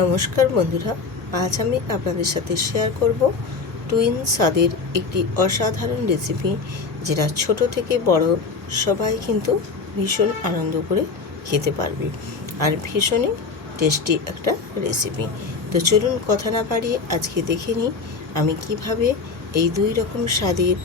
নমস্কার বন্ধুরা, আজ আমি আপনাদের সাথে শেয়ার করব টুইন স্বাদের একটি অসাধারণ রেসিপি, যেটা ছোট থেকে বড় সবাই কিন্তু ভীষণ আনন্দ করে খেতে পারবে আর ভীষণই টেস্টি একটা রেসিপি। তো চলুন কথা না বাড়িয়ে আজকে দেখে নিই আমি কিভাবে এই দুই রকম স্বাদের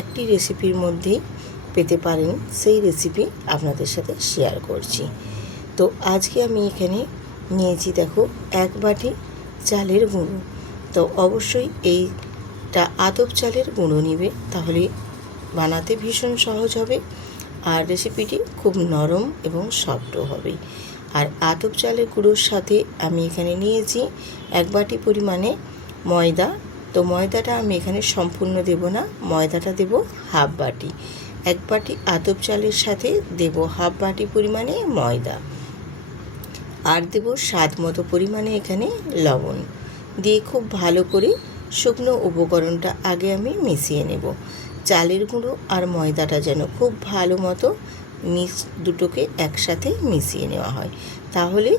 একটি রেসিপির মধ্যেই পেতে পারেন, সেই রেসিপি আপনাদের সাথে শেয়ার করছি। তো আজকে আমি এখানে নিয়েছি দেখো 1 বাটি চালের গুঁড়ো। তো অবশ্যই এইটা আতপ চালের গুঁড়ো নিবে, তাহলে বানাতে ভীষণ সহজ হবে আর রেসিপিটি খুব নরম এবং সফটও হবে। আর আতপ চালের গুঁড়োর সাথে আমি এখানে নিয়েছি 1 বাটি পরিমাণে ময়দা। তো ময়দাটা আমি এখানে সম্পূর্ণ দেব না, ময়দাটা দেব হাফ বাটি। 1 বাটি আতপ চালের সাথে দেব হাফ বাটি পরিমাণে ময়দা, আর দেব স্বাদ মতো পরিমাণে এখানে লবণ দিয়ে খুব ভালো করে শুকনো উপকরণটা আগে আমি মিশিয়ে নেব। চালের গুঁড়ো আর ময়দাটা যেন খুব ভালো মতো দুটোকে একসাথে মিশিয়ে নেওয়া হয়, তাহলে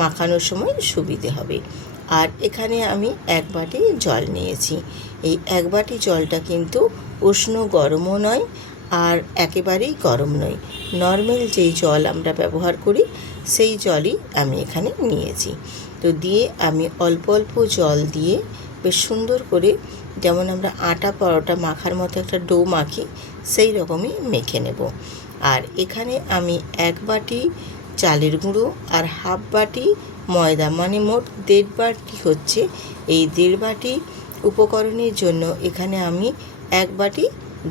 মাখানোর সময় সুবিধে হবে। আর এখানে আমি 1 বাটি জল নিয়েছি। এই 1 বাটি জলটা কিন্তু উষ্ণ গরমও নয় আর একেবারেই গরম নয়, নর্মাল যেই জল আমরা ব্যবহার করি সেই জলই আমি এখানে নিয়েছি। তো দিয়ে আমি অল্প অল্প জল দিয়ে বেশ সুন্দর করে, যেমন আমরা আটা পরোটা মাখার মতো একটা ডো মাখি, সেই রকমই মেখে নেব। আর এখানে আমি 1 বাটি চালের গুঁড়ো আর হাফ বাটি ময়দা, মানে মোট 1.5 বাটি হচ্ছে। এই 1.5 বাটি উপকরণের জন্য এখানে আমি 1 বাটি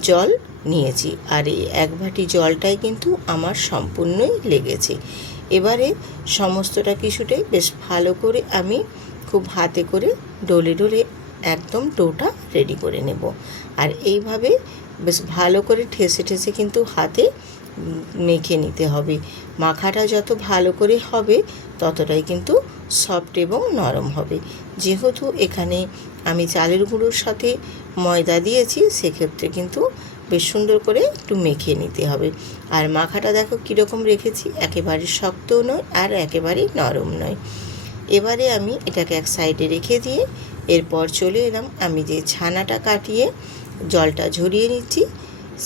জল নিয়েছি, আর এই 1 বাটি জলটাই কিন্তু আমার সম্পূর্ণই লেগেছে। এবারে সমস্তটা কিছুটাই বেশ ভালো করে আমি খুব হাতে করে ডলে ডলে একদম ডোটা রেডি করে নেব। আর এইভাবে বেশ ভালো করে ঠেসে ঠেসে কিন্তু হাতে মেখে নিতে হবে। মাখাটা যত ভালো করে হবে ততটাই কিন্তু সফট এবং নরম হবে। যেহেতু এখানে আমি চালের গুঁড়োর সাথে ময়দা দিয়েছি, সেক্ষেত্রে কিন্তু বেশ সুন্দর করে একটু মেখে নিতে হবে। আর মাখাটা দেখো কীরকম রেখেছি, একেবারে শক্তও নয় আর একেবারেই নরম নয়। এবারে আমি এটাকে এক সাইডে রেখে দিয়ে এরপর চলে এলাম আমি যে ছানাটা কাটিয়ে জলটা ঝরিয়ে নিচ্ছি,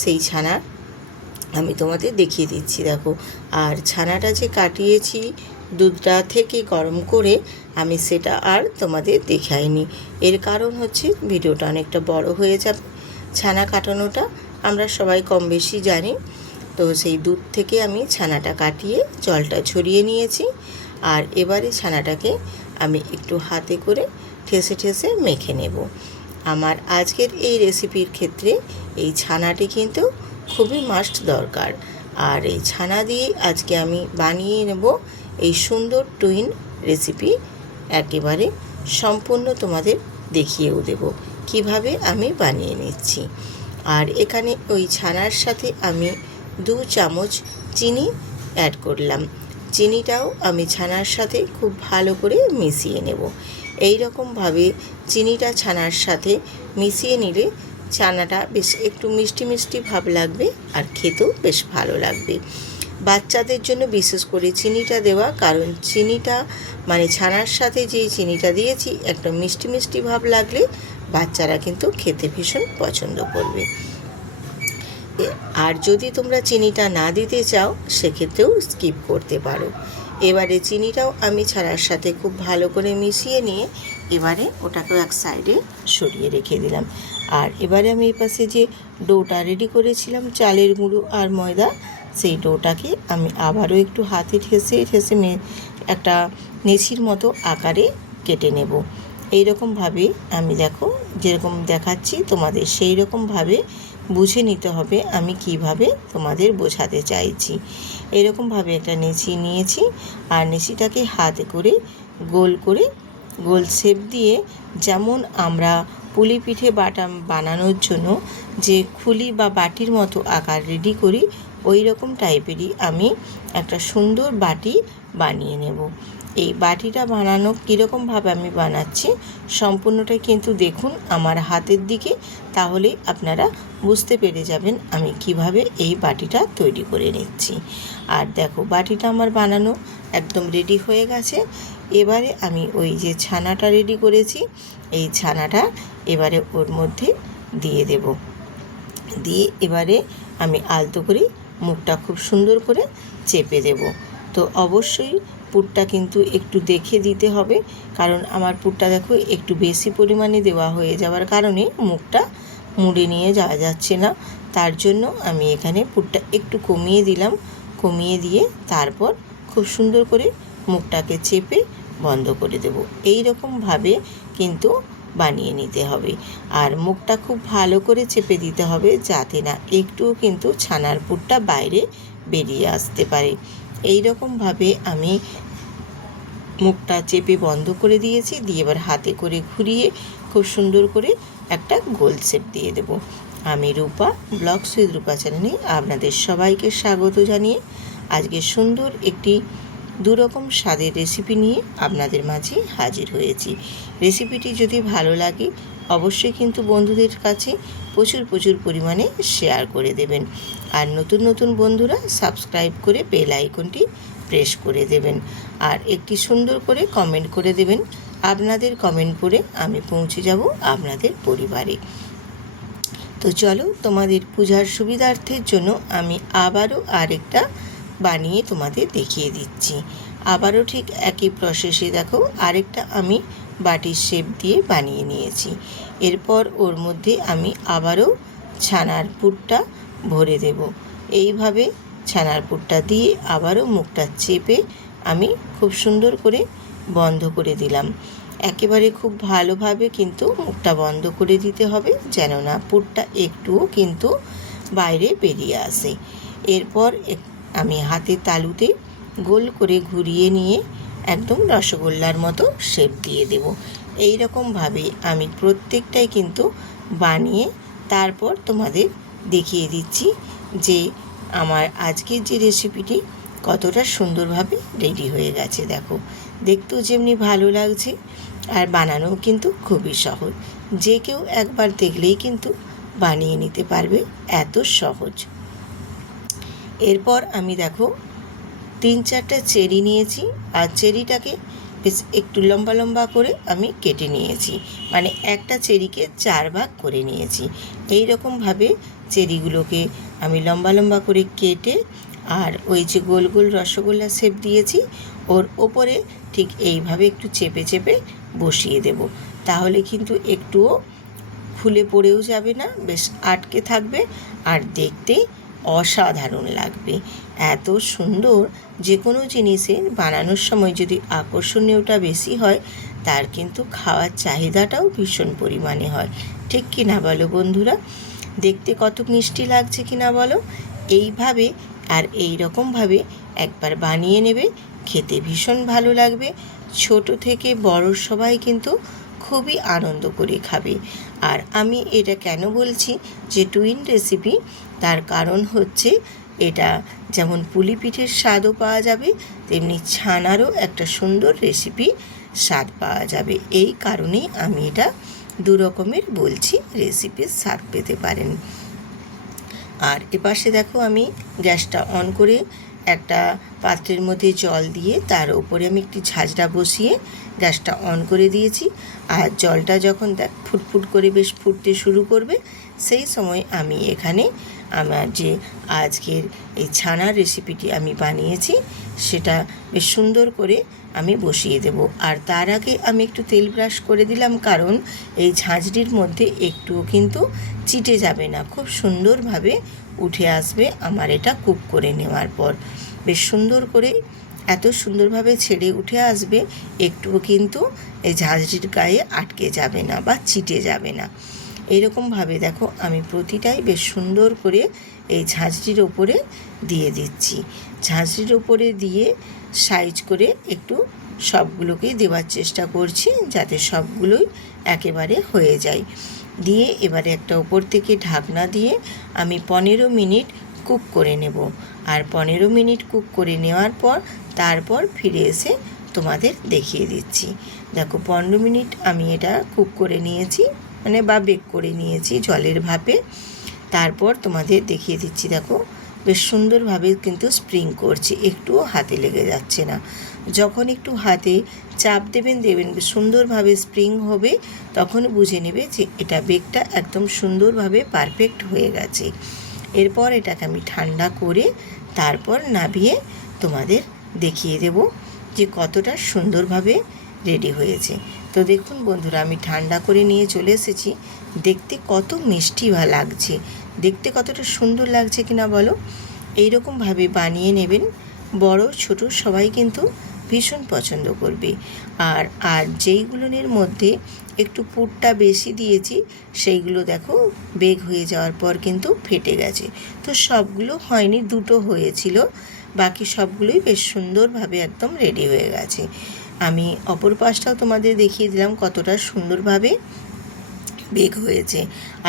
সেই ছানা আমি তোমাদের দেখিয়ে দিচ্ছি দেখো। আর ছানাটা যে কাটিয়েছি দুধটা থেকে গরম করে, আমি সেটা আর তোমাদের দেখাইনি। এর কারণ হচ্ছে ভিডিওটা অনেকটা বড় হয়ে যাবে। ছানা কাটানোটা আমরা সবাই কম বেশি জানি। তো সেই দুধ থেকে আমি ছানাটা কাটিয়ে জলটা ঝরিয়ে নিয়েছি। আর এবারে ছানাটাকে আমি একটু হাতে করে ঠেসে ঠেসে মেখে নেব। আমার আজকের এই রেসিপির ক্ষেত্রে এই ছানাটি কিন্তু খুবই মাস্ট দরকার। আর এই ছানা দিয়ে আজকে আমি বানিয়ে নেব এই সুন্দর টুইন রেসিপি। একেবারে সম্পূর্ণ তোমাদের দেখিয়েও দেব কিভাবে আমি বানিয়ে নিচ্ছি। আর এখানে ওই ছানার সাথে আমি 2 চামচ চিনি অ্যাড করলাম। চিনিটাও আমি ছানার সাথে খুব ভালো করে মিশিয়ে নেব। এই রকমভাবে চিনিটা ছানার সাথে মিশিয়ে নিলে ছানাটা বেশ একটু মিষ্টি মিষ্টি ভাব লাগবে আর খেতেও বেশ ভালো লাগবে। বাচ্চাদের জন্য বিশেষ করে চিনিটা দেওয়া, কারণ চিনিটা মানে ছানার সাথে যেই চিনিটা দিয়েছি একটা মিষ্টি মিষ্টি ভাব লাগলে বাচ্চারা কিন্তু খেতে ভীষণ পছন্দ করবে। আর যদি তোমরা চিনিটা না দিতে চাও সেক্ষেত্রেও স্কিপ করতে পারো। এবারে চিনিটাও আমি ছানার সাথে খুব ভালো করে মিশিয়ে নিয়ে এবারে ওটাকেও এক সাইডে সরিয়ে রেখে দিলাম। আর এবারে আমি এই পাশে যে ডোটা রেডি করেছিলাম চালের গুঁড়ো আর ময়দা, সেই ডোটাকে আমি আবারও একটু হাতে ঠেসে ঠেসে একটা নেছির মতো আকারে কেটে নেব। এই রকমভাবে আমি দেখো যেরকম দেখাচ্ছি তোমাদের সেই রকমভাবে বুঝে নিতে হবে আমি কিভাবে তোমাদের বোঝাতে চাইছি। এরকমভাবে একটা নেছি নিয়েছি, আর নেছিটাকে হাতে করে গোল শেপ দিয়ে, যেমন আমরা পুলি পিঠে বানানোর জন্য যে খুলি বা বাটির মতো আকার রেডি করি, ওই রকম টাইপেরই আমি একটা সুন্দর বাটি বানিয়ে নেব। এই বাটিটা বানানো কীরকমভাবে আমি বানাচ্ছি সম্পূর্ণটাই কিন্তু দেখুন আমার হাতের দিকে, তাহলে আপনারা বুঝতে পেরে যাবেন আমি কিভাবে এই বাটিটা তৈরি করে নিচ্ছি। আর দেখো বাটিটা আমার বানানো একদম রেডি হয়ে গেছে। এবারে আমি ওই যে ছানাটা রেডি করেছি, এই ছানাটা এবারে ওর মধ্যে দিয়ে দেব। দিয়ে এবারে আমি আলতো করে মুখটা খুব সুন্দর করে চেপে দেব। তো অবশ্যই পুরটা কিন্তু একটু দেখে দিতে হবে, কারণ আমার পুরটা দেখো একটু বেশি পরিমাণে দেওয়া হয়ে যাওয়ার কারণে মুখটা মুড়ে নিয়ে যাওয়া যাচ্ছে না। তার জন্য আমি এখানে পুরটা একটু কমিয়ে দিলাম। কমিয়ে দিয়ে তারপর খুব সুন্দর করে মুখটাকে চেপে বন্ধ করে দেব। এই রকমভাবে কিন্তু বানিয়ে নিতে হবে। আর মুখটা খুব ভালো করে চেপে দিতে হবে, যাতে না একটুও কিন্তু ছানার পুরটা বাইরে বেরিয়ে আসতে পারে। এই রকমভাবে আমি মুখটা চেপে বন্ধ করে দিয়েছি। দিয়ে এবার হাতে করে ঘুরিয়ে খুব সুন্দর করে একটা গোল শেপ দিয়ে দেব। আমি রূপা, ব্লগস উইথ রূপা চ্যানেলে আপনাদের সবাইকে স্বাগত জানিয়ে আজকে সুন্দর একটি দুরকম স্বাদের রেসিপি নিয়ে আপনাদের মাঝে হাজির হয়েছি। রেসিপিটি যদি ভালো লাগে অবশ্যই কিন্তু বন্ধুদের কাছে প্রচুর পরিমাণে শেয়ার করে দেবেন। আর নতুন নতুন বন্ধুরা সাবস্ক্রাইব করে বেল আইকনটি প্রেস করে দেবেন। আর একটি সুন্দর করে কমেন্ট করে দেবেন। আপনাদের কমেন্ট পড়ে আমি পৌঁছে যাব আপনাদের পরিবারে। তো চলো, তোমাদের পূজার সুবিধার্থের জন্য আমি আবারও আরেকটা বানিয়ে তোমাদের দেখিয়ে দিচ্ছি। আবারও ঠিক একই প্রসেসে দেখো আরেকটা আমি বাটির শেপ দিয়ে বানিয়ে নিয়েছি। এরপর ওর মধ্যে আমি আবারও ছানার পুরটা ভরে দেব। এইভাবে ছানার পুরটা দিয়ে আবারও মুখটা চেপে আমি খুব সুন্দর করে বন্ধ করে দিলাম। একেবারে খুব ভালোভাবে কিন্তু মুখটা বন্ধ করে দিতে হবে, যেন না পুরটা একটুও কিন্তু বাইরে বেরিয়ে আসে। এরপর আমি হাতের তালুতে গোল করে ঘুরিয়ে নিয়ে একদম রসগোল্লার মতো শেপ দিয়ে দেব। এই রকমভাবে আমি প্রত্যেকটাই কিন্তু বানিয়ে তারপর তোমাদের দেখিয়ে দিচ্ছি যে আমার আজকের যে রেসিপিটি কতটা সুন্দরভাবে রেডি হয়ে গেছে। দেখো, দেখতেও যেমনি ভালো লাগছে আর বানানোও কিন্তু খুবই সহজ। যে কেউ একবার দেখলেই কিন্তু বানিয়ে নিতে পারবে, এত সহজ। এরপর আমি দেখো 3-4টা চেরি নিয়েছি। আর চেরিটাকে বেশ একটু লম্বা লম্বা করে আমি কেটে নিয়েছি, মানে একটা চেরিকে 4 ভাগ করে নিয়েছি। এই রকমভাবে চেরিগুলোকে আমি লম্বা লম্বা করে কেটে আর ওই যে গোল গোল রসগোল্লা শেপ দিয়েছি ওর ওপরে ঠিক এইভাবে একটু চেপে চেপে বসিয়ে দেব। তাহলে কিন্তু একটুও খুলে পড়েও যাবে না, বেশ আটকে থাকবে আর দেখতে অসাধারণ লাগবে। এত সুন্দর যে কোনো জিনিসের বানানোর সময় যদি আকর্ষণীয়টা বেশি হয়, তার কিন্তু খাওয়ার চাহিদাটাও ভীষণ পরিমাণে হয়। ঠিক কি না বলো বন্ধুরা? দেখতে কত মিষ্টি লাগছে কি না বলো? এইভাবে আর এই রকমভাবে একবার বানিয়ে নেবে, খেতে ভীষণ ভালো লাগবে। ছোট থেকে বড় সবাই কিন্তু খুবই আনন্দ করে খাবে। আর আমি এটা কেন বলছি যে টুইন রেসিপি, তার কারণ হচ্ছে এটা যেমন পুলি পিঠের স্বাদও পাওয়া যাবে, তেমনি ছানারও একটা সুন্দর রেসিপি স্বাদ পাওয়া যাবে। এই কারণেই আমি এটা দু রকমের বলছি, রেসিপির স্বাদ পেতে পারেন। আর এপাশে দেখো আমি গ্যাসটা অন করে একটা পাত্রের মধ্যে জল দিয়ে তার উপরে আমি একটি ঝাঁঝরা বসিয়ে গ্যাসটা অন করে দিয়েছি। আর জলটা যখন ফুটফুট করে বেশ ফুটতে শুরু করবে, সেই সময় আমি এখানে আমার যে আজকের এই ছানার রেসিপিটি আমি বানিয়েছি সেটা বেশ সুন্দর করে আমি বসিয়ে দেব। আর তার আগে আমি একটু তেল ব্রাশ করে দিলাম, কারণ এই ঝাঁঝরির মধ্যে একটুও কিন্তু চিটে যাবে না, খুব সুন্দরভাবে উঠে আসবে আমার এটা কুক করে নেওয়ার পর। বেশ সুন্দর করে এত সুন্দরভাবে ছেড়ে উঠে আসবে, একটুও কিন্তু এই ঝাঁঝরির গায়ে আটকে যাবে না বা চিটে যাবে না। এরকমভাবে দেখো আমি প্রতিটাই বেশ সুন্দর করে এই ঝাঁঝরির ওপরে দিয়ে দিচ্ছি। ঝাঁঝরির ওপরে দিয়ে সাইজ করে একটু সবগুলোকেই দেওয়ার চেষ্টা করছি, যাতে সবগুলোই একেবারে হয়ে যায়। দিয়ে এবারে একটা ওপর থেকে ঢাকনা দিয়ে আমি 15 মিনিট কুক করে নেব। আর 15 মিনিট কুক করে নেওয়ার পর তারপর ফিরে এসে তোমাদের দেখিয়ে দিচ্ছি। দেখো 15 মিনিট আমি এটা কুক করে নিয়েছি, মানে বা বেক করে নিয়েছি জলের ভাপে। তারপর তোমাদের দেখিয়ে দিচ্ছি, দেখো বেশ সুন্দরভাবে কিন্তু স্প্রিং করছে, একটুও হাতে লেগে যাচ্ছে না। যখন একটু হাতে চাপ দেবেন সুন্দরভাবে স্প্রিং হবে, তখন বুঝে নেবে যে এটা বেকটা একদম সুন্দরভাবে পারফেক্ট হয়ে গেছে। এরপর এটাকে আমি ঠান্ডা করে তারপর নামিয়ে তোমাদের দেখিয়ে দেব যে কতটা সুন্দরভাবে রেডি হয়েছে। তো দেখুন বন্ধুরা, আমি ঠান্ডা করে নিয়ে চলে এসেছি। দেখতে কত মিষ্টি লাগছে, দেখতে কতটা সুন্দর লাগছে কিনা বলো। এইরকমভাবে বানিয়ে নেবেন, বড় ছোট সবাই কিন্তু ভীষণ পছন্দ করবে। আর যেইগুলোর মধ্যে একটু পুরটা বেশি দিয়েছি সেইগুলো দেখো বেক হয়ে যাওয়ার পর কিন্তু ফেটে গেছে। তো সবগুলো হয়নি, দুটো হয়েছিল, বাকি সবগুলোই বেশ সুন্দরভাবে একদম রেডি হয়ে গেছে। আমি অপর পাশটাও তোমাদের দেখিয়ে দিলাম কতটা সুন্দরভাবে বেক হয়েছে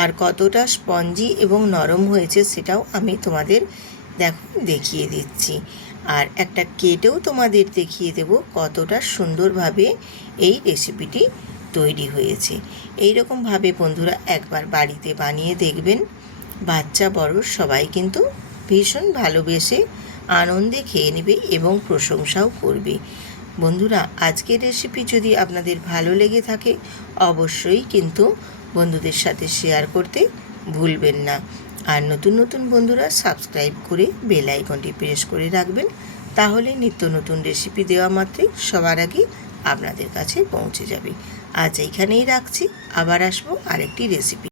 আর কতটা স্পঞ্জি এবং নরম হয়েছে, সেটাও আমি তোমাদের দেখিয়ে দিচ্ছি। আর একটা কেটেও তোমাদের দেখিয়ে দেব কতটা সুন্দরভাবে এই রেসিপিটি তৈরি হয়েছে। এই রকমভাবে বন্ধুরা একবার বাড়িতে বানিয়ে দেখবেন, বাচ্চা বড় সবাই কিন্তু ভীষণ ভালোবেসে আনন্দে খেয়ে নেবে এবং প্রশংসাও করবে। বন্ধুরা, আজকের রেসিপি যদি আপনাদের ভালো লেগে থাকে অবশ্যই কিন্তু বন্ধুদের সাথে শেয়ার করতে ভুলবেন না। আর নতুন নতুন বন্ধুরা সাবস্ক্রাইব করে বেল আইকনটি প্রেস করে রাখবেন, তাহলে নিত্য নতুন রেসিপি দেওয়া মাত্রই সবার আগে আপনাদের কাছে পৌঁছে যাবে। আজ এইখানেই রাখছি, আবার আসবো আরেকটি রেসিপি।